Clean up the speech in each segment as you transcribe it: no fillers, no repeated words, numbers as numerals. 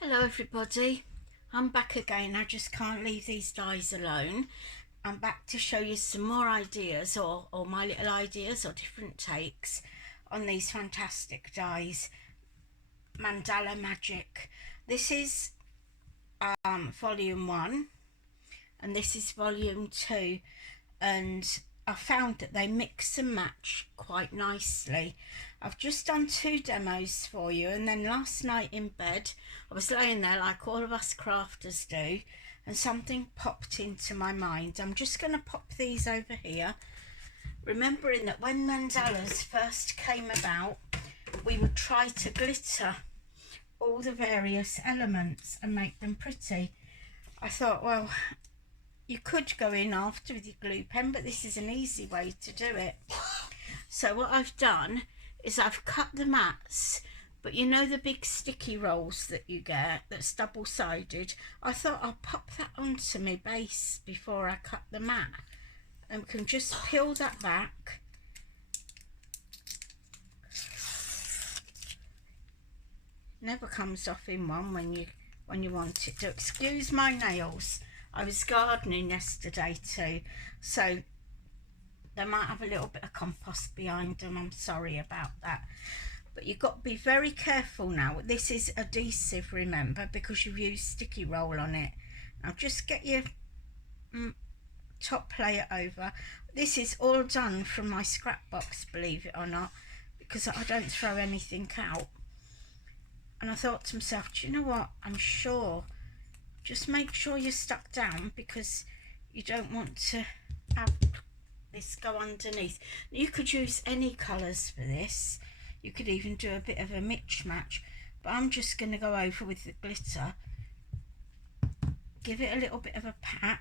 Hello everybody, I'm back again. I just can't leave these dies alone. I'm back to show you some more ideas or my little ideas or different takes on these fantastic dies. Mandala Magic. This is volume 1 and this is volume 2, and I found that they mix and match quite nicely. I've just done 2 demos for you, and then last night in bed I was laying there like all of us crafters do, and something popped into my mind. I'm just going to pop these over here, remembering that when mandalas first came about we would try to glitter all the various elements and make them pretty. I thought, well, you could go in after with your glue pen, but this is an easy way to do it. So what I've done is I've cut the mats, but you know the big sticky rolls that you get that's double-sided? I thought I'll pop that onto my base before I cut the mat, and we can just peel that back. Never comes off in one when you want it to. Excuse my nails. I was gardening yesterday too, so they might have a little bit of compost behind them. I'm sorry about that. But you've got to be very careful now. This is adhesive, remember, because you've used sticky roll on it. Now just get your top layer over. This is all done from my scrap box, believe it or not, because I don't throw anything out. And I thought to myself, do you know what, I'm sure, just make sure you're stuck down, because you don't want to have this go underneath. You could use any colours for this. You could even do a bit of a mix match, but I'm just going to go over with the glitter, give it a little bit of a pat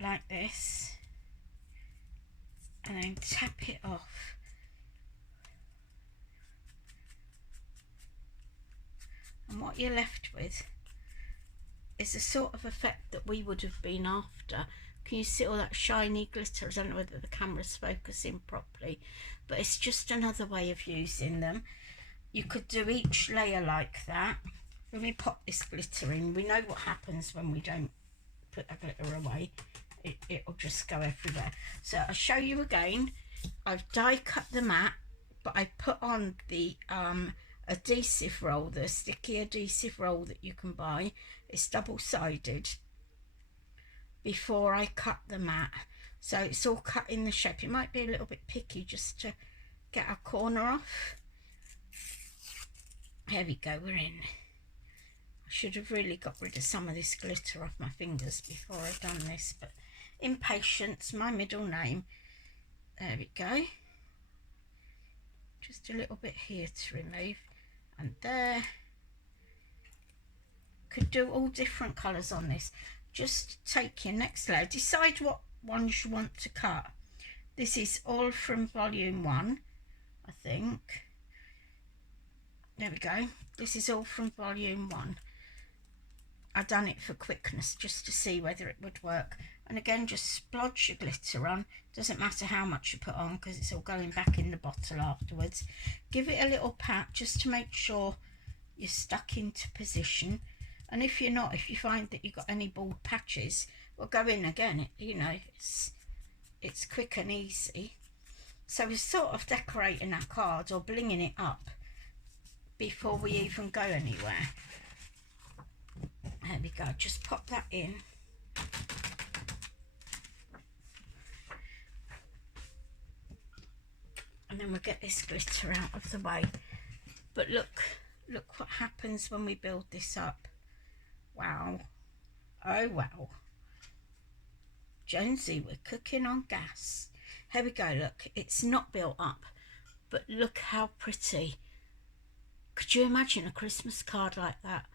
like this, and then tap it off. And what you're left with is the sort of effect that we would have been after. Can you see all that shiny glitter? I don't know whether the camera's focusing properly, but it's just another way of using them. You could do each layer like that. When we pop this glitter in, we know what happens when we don't put the glitter away. It'll just go everywhere. So I'll show you again. I've die cut the mat, but I put on the adhesive roll, the sticky adhesive roll that you can buy. It's double-sided, before I cut the mat, so it's all cut in the shape. It might be a little bit picky just to get a corner off. There we go, we're in. I should have really got rid of some of this glitter off my fingers before I've done this, but impatience, my middle name. There we go. Just a little bit here to remove, and there. Could do all different colours on this. Just take your next layer, decide what ones you want to cut. This is all from volume 1, I think. There we go. This is all from volume 1. I've done it for quickness, just to see whether it would work. And again, just splodge your glitter on. Doesn't matter how much you put on, because it's all going back in the bottle afterwards. Give it a little pat just to make sure you're stuck into position. And if you're not, if you find that you've got any bald patches, well, go in again. You know, it's quick and easy. So we're sort of decorating our card or blinging it up before we even go anywhere. There we go. Just pop that in. And then we'll get this glitter out of the way. But look what happens when we build this up. Wow. Oh wow. Jonesy, we're cooking on gas. Here we go, look, it's not built up, but look how pretty. Could you imagine a Christmas card like that?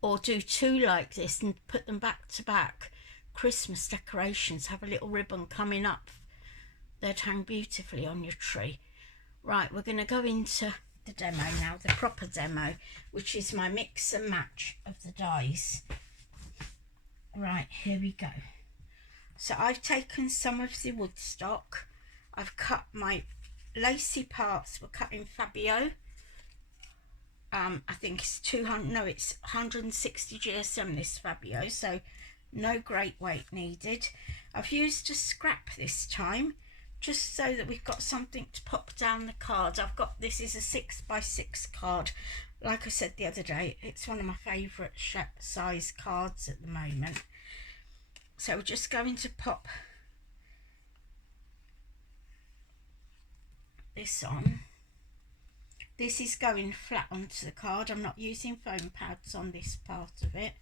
Or do two like this and put them back to back. Christmas decorations, have a little ribbon coming up. They'd hang beautifully on your tree. Right, we're going to go into the demo now, the proper demo, which is my mix and match of the dies. Right, here we go. So I've taken some of the woodstock. I've cut my lacy parts, were cut in Fabio. I think it's 200, no, it's 160 GSM, this Fabio, so no great weight needed. I've used a scrap this time, just so that we've got something to pop down the card. This is a 6x6 card. Like I said the other day, it's one of my favourite size cards at the moment. So we're just going to pop this on. This is going flat onto the card. I'm not using foam pads on this part of it.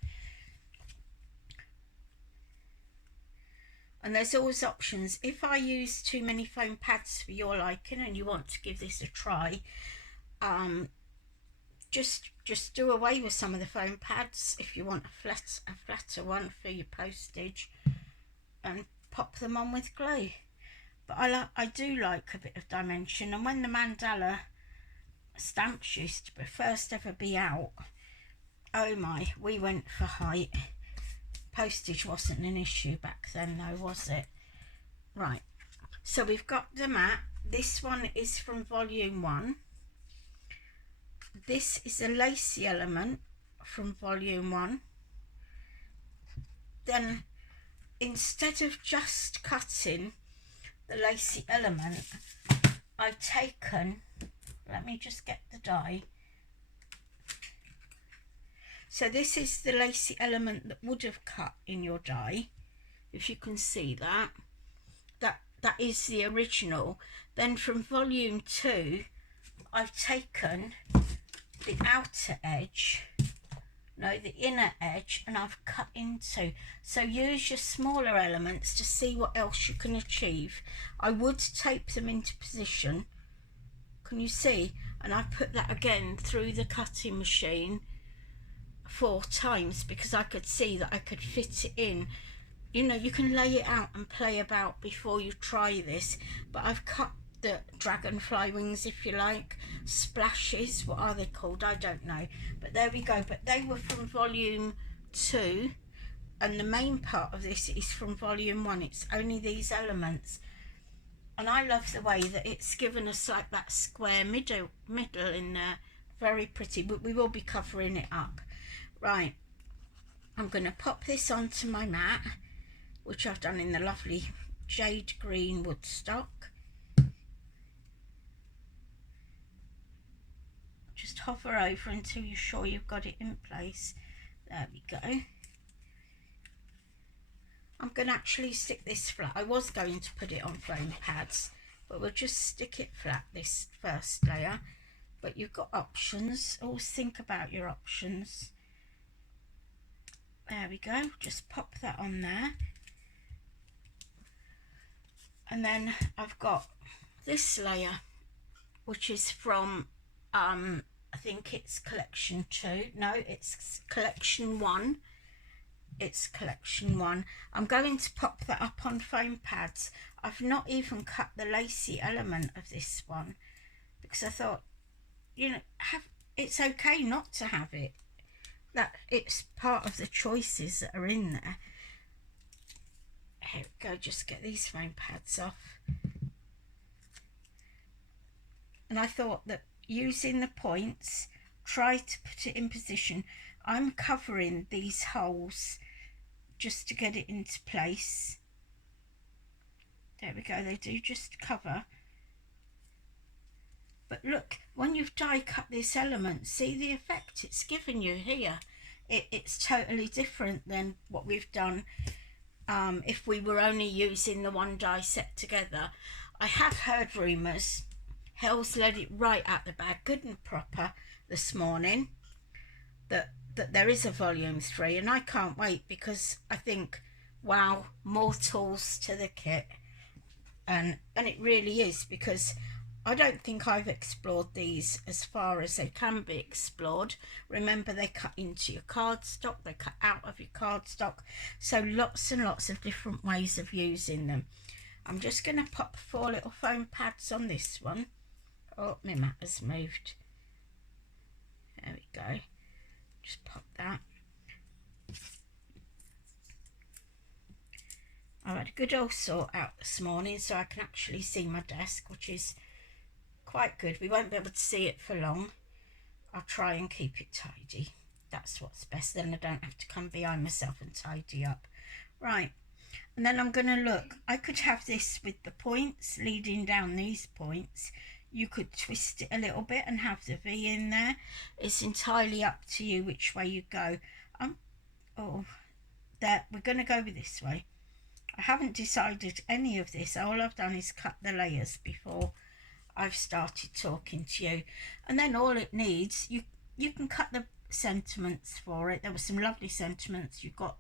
And there's always options. If I use too many foam pads for your liking and you want to give this a try, just do away with some of the foam pads if you want a flatter one for your postage, and pop them on with glue. But I do like a bit of dimension, and when the Mandala stamps used to first ever be out, oh my, we went for height. Postage wasn't an issue back then though, was it? Right, so we've got the mat. This one is from volume 1. This is a lacy element from volume 1. Then instead of just cutting the lacy element, I've taken, let me just get the die. So this is the lacy element that would have cut in your die, if you can see that. That is the original. Then from volume 2, I've taken the outer edge, no, the inner edge, and I've cut into. So use your smaller elements to see what else you can achieve. I would tape them into position. Can you see? And I put that again through the cutting machine 4 times because I could see that I could fit it in. You know, you can lay it out and play about before you try this, but I've cut the dragonfly wings, if you like, splashes, what are they called? I don't know, but there we go. But they were from volume 2, and the main part of this is from volume 1. It's only these elements, and I love the way that it's given us like that square middle in there. Very pretty, but we will be covering it up. Right, I'm going to pop this onto my mat, which I've done in the lovely jade green woodstock. Just hover over until you're sure you've got it in place. There we go. I'm going to actually stick this flat. I was going to put it on foam pads, but we'll just stick it flat, this first layer. But you've got options. Always think about your options. There we go. Just pop that on there. And then I've got this layer, which is from I think it's collection 2. No, it's collection 1. It's collection 1. I'm going to pop that up on foam pads. I've not even cut the lacy element of this one because I thought, you know, it's okay not to have it. That it's part of the choices that are in there. Here we go, just get these foam pads off. And I thought that using the points, try to put it in position. I'm covering these holes just to get it into place. There we go, they do just cover. But look, when you've die cut this element, see the effect it's given you here. It's totally different than what we've done if we were only using the one die set together. I have heard rumours, Hell's let it right out the bag, good and proper, this morning, that there is a volume 3, and I can't wait because I think, wow, more tools to the kit. And it really is, because I don't think I've explored these as far as they can be explored. Remember, they cut into your cardstock, they cut out of your cardstock, so lots and lots of different ways of using them. I'm just going to pop 4 little foam pads on this one. Oh, my mat has moved. There we go. Just pop that. I've had a good old sort out this morning, so I can actually see my desk, which is quite good. We won't be able to see it for long. I'll try and keep it tidy. That's what's best. Then I don't have to come behind myself and tidy up. Right. And then I'm going to look. I could have this with the points leading down these points. You could twist it a little bit and have the V in there. It's entirely up to you which way you go. We're going to go with this way. I haven't decided any of this. All I've done is cut the layers before I've started talking to you. And then all it needs, you can cut the sentiments for it. There were some lovely sentiments. You've got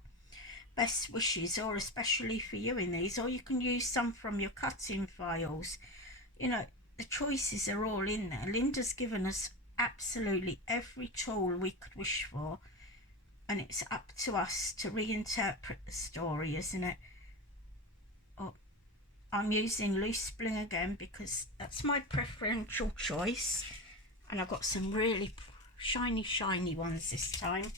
best wishes, or especially for you in these, or you can use some from your cutting files. You know, the choices are all in there. Linda's given us absolutely every tool we could wish for, and it's up to us to reinterpret the story, isn't it? Oh, I'm using loose bling again because that's my preferential choice, and I've got some really shiny ones this time.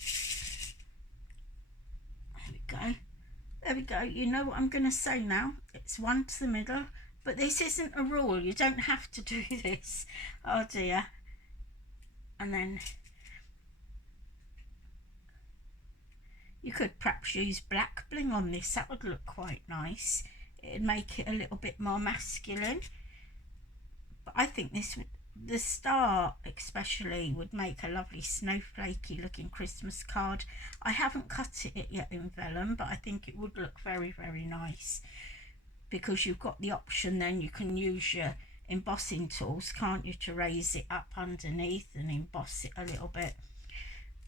There we go. You know what I'm going to say now? It's 1 to the middle, but this isn't a rule. You don't have to do this. Oh dear. And then you could perhaps use black bling on this. That would look quite nice. It'd make it a little bit more masculine. But I think the star especially would make a lovely snowflakey looking Christmas card. I haven't cut it yet in vellum, but I think it would look very, very nice, because you've got the option then you can use your embossing tools, can't you, to raise it up underneath and emboss it a little bit.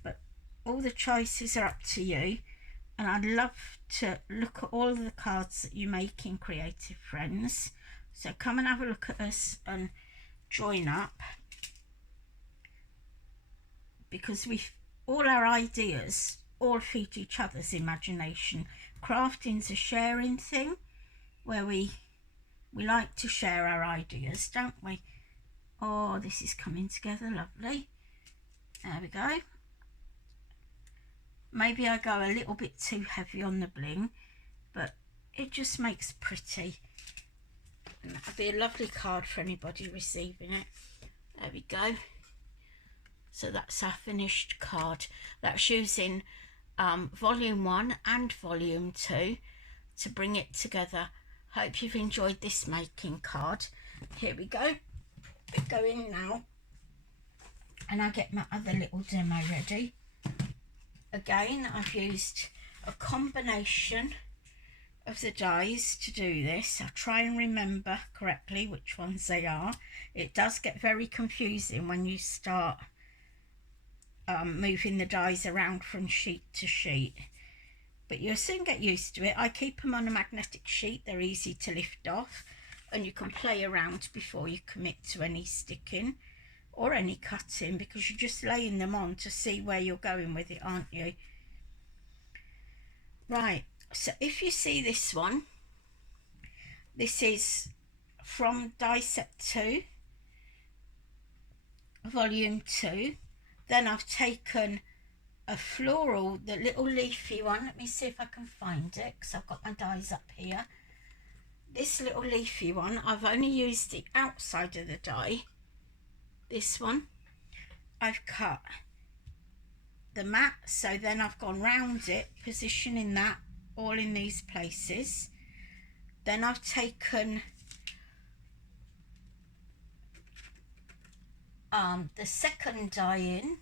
But all the choices are up to you, and I'd love to look at all of the cards that you make in Creative Friends. So come and have a look at us and join up, because all our ideas all feed each other's imagination. Crafting's a sharing thing, where we like to share our ideas, don't we? Oh, this is coming together lovely. There we go. Maybe I go a little bit too heavy on the bling, but it just makes pretty. And that'll be a lovely card for anybody receiving it. There we go. So that's our finished card. That's using volume 1 and volume 2 to bring it together. Hope you've enjoyed this making card. Here we go. We go in now, and I get my other little demo ready. Again, I've used a combination of the dies to do this. I'll try and remember correctly which ones they are. It does get very confusing when you start moving the dies around from sheet to sheet, but you'll soon get used to it. I keep them on a magnetic sheet. They're easy to lift off, and you can play around before you commit to any sticking or any cutting, because you're just laying them on to see where you're going with it, aren't you? Right, so if you see this one, this is from die set 2, volume 2. Then I've taken a floral, the little leafy one. Let me see if I can find it, because I've got my dies up here. This little leafy one, I've only used the outside of the die. This one, I've cut the mat, so then I've gone round it, positioning that all in these places. Then I've taken the second die in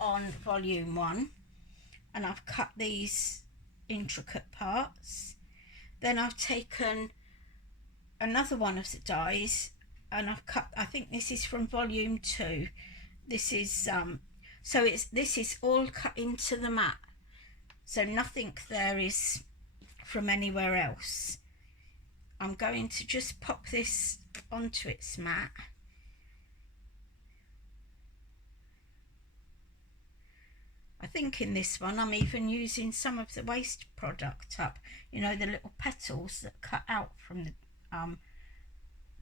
on volume 1, and I've cut these intricate parts. Then I've taken another one of the dies, and I've cut, I think this is from volume 2. This is this is all cut into the mat, so nothing there is from anywhere else. I'm going to just pop this onto its mat, think in this one I'm even using some of the waste product up, you know, the little petals that cut out from the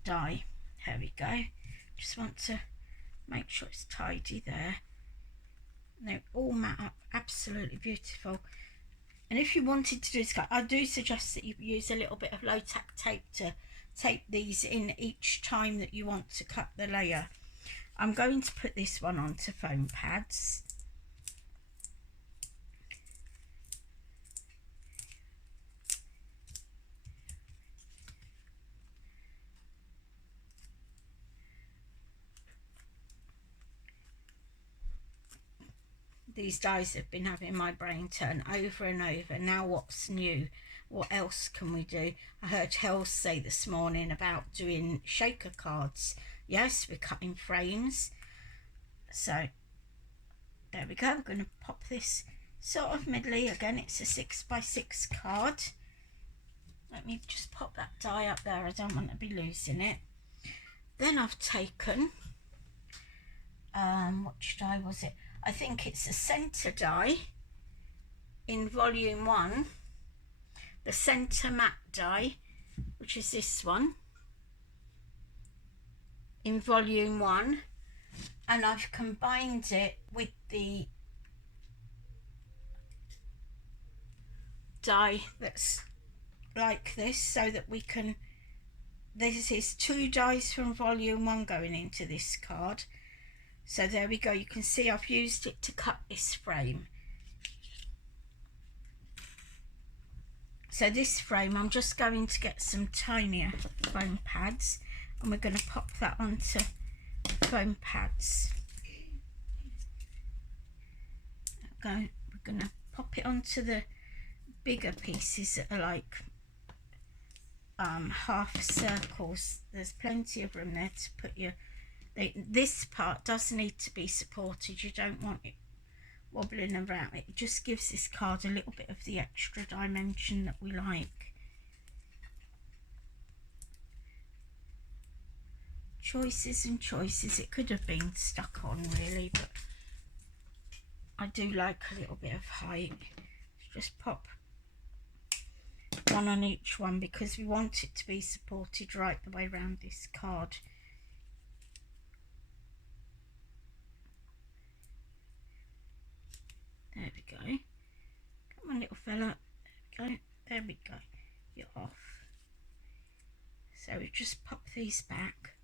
die. There we go. Just want to make sure it's tidy there. They all mat up absolutely beautiful. And if you wanted to do this, I do suggest that you use a little bit of low tack tape to tape these in each time that you want to cut the layer. I'm going to put this one onto foam pads. These dies have been having my brain turn over and over. Now what's new? What else can we do? I heard Hel say this morning about doing shaker cards. Yes, we're cutting frames. So there we go. We're going to pop this sort of middly. Again, it's a 6x6 card. Let me just pop that die up there. I don't want to be losing it. Then I've taken, which die was it? I think it's a centre die in volume 1. The centre matte die, which is this one, in volume 1, and I've combined it with the die that's like this, so that we can, this is 2 dies from volume 1 going into this card. So there we go, you can see I've used it to cut this frame. So this frame, I'm just going to get some tinier foam pads, and we're going to pop that onto foam pads. We're going to pop it onto the bigger pieces that are like half circles. There's plenty of room there to put your, this part does need to be supported. You don't want it wobbling around. It just gives this card a little bit of the extra dimension that we like. Choices and choices. It could have been stuck on really, but I do like a little bit of height. Just pop one on each one because we want it to be supported right the way around this card. There we go. Come on, little fella. There we go. There we go. You're off. So we just pop these back.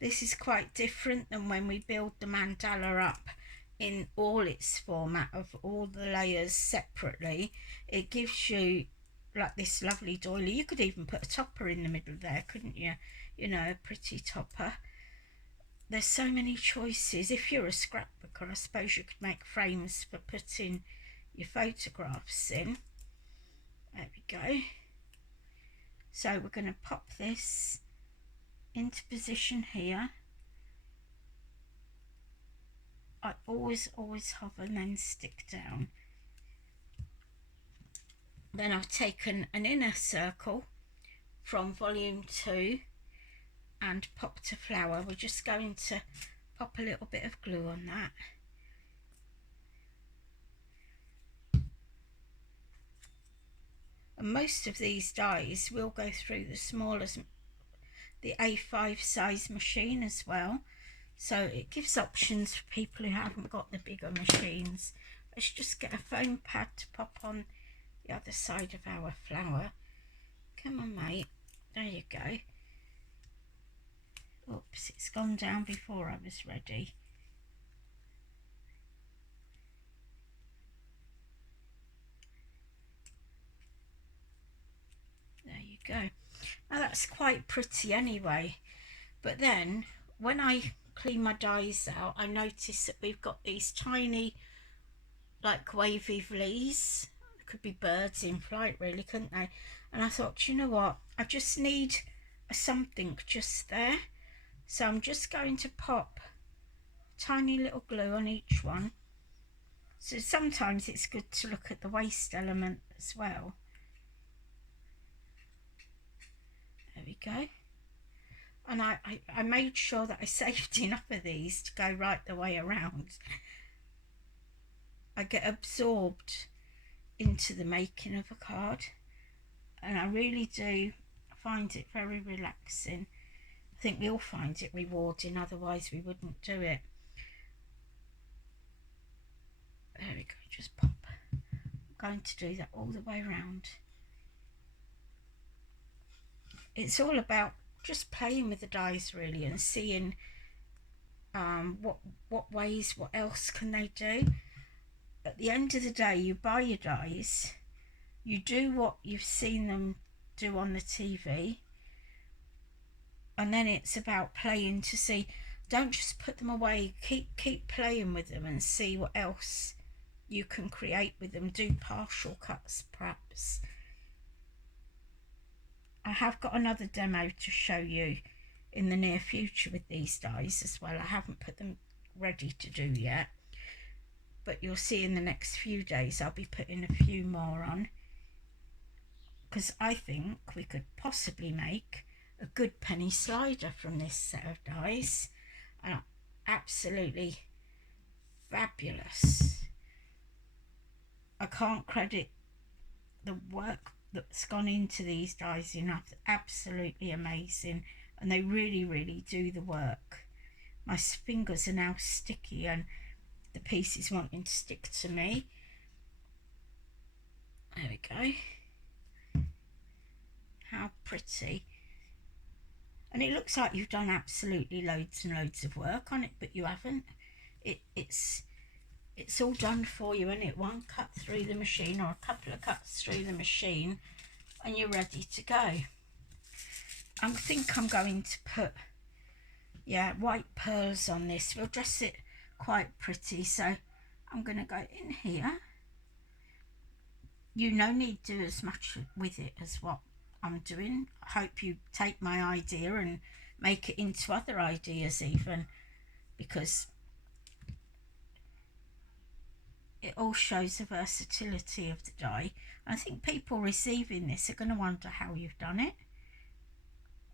This is quite different than when we build the mandala up in all its format of all the layers separately. It gives you like this lovely doily. You could even put a topper in the middle there, couldn't you? You know, a pretty topper. There's so many choices. If you're a scrapbooker, I suppose you could make frames for putting your photographs in. There we go. So we're going to pop this into position here. I always hover and then stick down. Then I've taken an inner circle from volume 2 and popped a flower. We're just going to pop a little bit of glue on that. And most of these dies will go through the smallest, the A5 size machine as well. So it gives options for people who haven't got the bigger machines. Let's just get a foam pad to pop on the other side of our flower. Come on, mate. There you go. Oops, it's gone down before I was ready. There you go. Now that's quite pretty anyway. But then when I clean my dies out, I notice that we've got these tiny like wavy leaves. Could be birds in flight really, couldn't they? And I thought, you know what, I just need something just there. So I'm just going to pop tiny little glue on each one. So sometimes it's good to look at the waste element as well. There we go. And I made sure that I saved enough of these to go right the way around. I get absorbed into the making of a card, and I really do find it very relaxing. I think we all find it rewarding, otherwise we wouldn't do it. There we go, just pop. I'm going to do that all the way around. It's all about just playing with the dies really, and seeing what ways, what else can they do. At the end of the day, you buy your dies, you do what you've seen them do on the TV, and then it's about playing to see. Don't just put them away, keep playing with them and see what else you can create with them. Do partial cuts perhaps. I have got another demo to show you in the near future with these dies as well. I haven't put them ready to do yet, but you'll see in the next few days I'll be putting a few more on, because I think we could possibly make a good penny slider from this set of dies. Absolutely fabulous. I can't credit the work that's gone into these dies enough. Absolutely amazing, and they really do the work. My fingers are now sticky and the piece is wanting to stick to me. There we go. How pretty. And it looks like you've done absolutely loads and loads of work on it, but you haven't. It's all done for you, and it one cut through the machine, or a couple of cuts through the machine, and you're ready to go. I think I'm going to put white pearls on this. We'll dress it quite pretty, so I'm going to go in here. You no need to do as much with it as what I'm doing. I hope you take my idea and make it into other ideas even, because it all shows the versatility of the die. I think people receiving this are going to wonder how you've done it.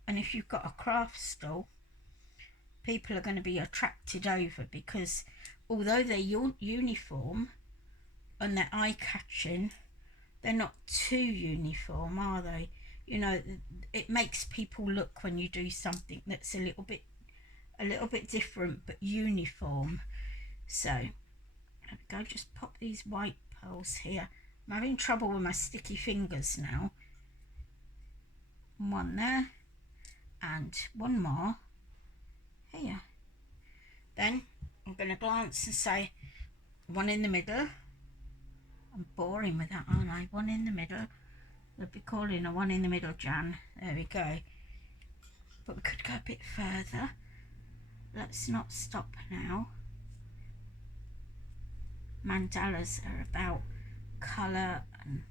And if you've got a craft stall, people are going to be attracted over, because although they're uniform and they're eye-catching, they're not too uniform, are they? You know, it makes people look when you do something that's a little bit different but uniform. So there we go, just pop these white pearls here. I'm having trouble with my sticky fingers now. One there, and one more here. Then I'm going to glance and say one in the middle. I'm boring with that, aren't I? One in the middle. We'll be calling a one in the middle, Jan. There we go. But we could go a bit further. Let's not stop now. Mandalas are about colour and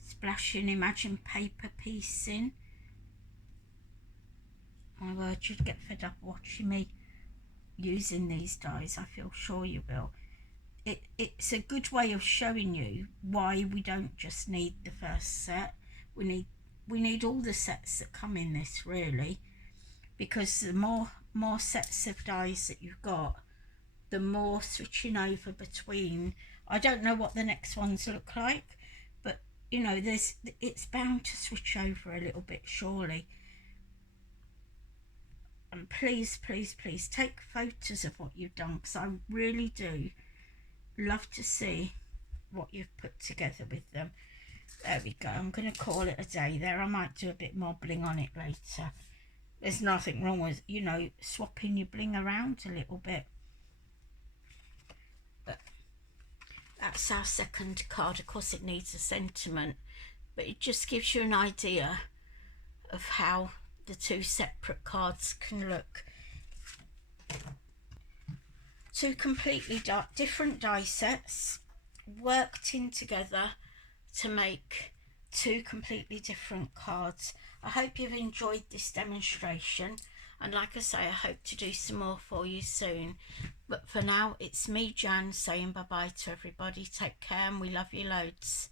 splashing. Imagine paper piecing. My word, you'd get fed up watching me using these dies. I feel sure you will. It's a good way of showing you why we don't just need the first set. We need all the sets that come in this, really, because the more sets of dies that you've got, the more switching over between. I don't know what the next ones look like, but you know, it's bound to switch over a little bit, surely. And please take photos of what you've done, because I really do love to see what you've put together with them. There we go. I'm going to call it a day there. I might do a bit more bling on it later. There's nothing wrong with, you know, swapping your bling around a little bit. But that's our second card. Of course it needs a sentiment, but it just gives you an idea of how the two separate cards can look. Two completely different die sets worked in together to make two completely different cards. I hope you've enjoyed this demonstration, and like I say, I hope to do some more for you soon. But for now, it's me, Jan, saying bye bye to everybody. Take care, and we love you loads.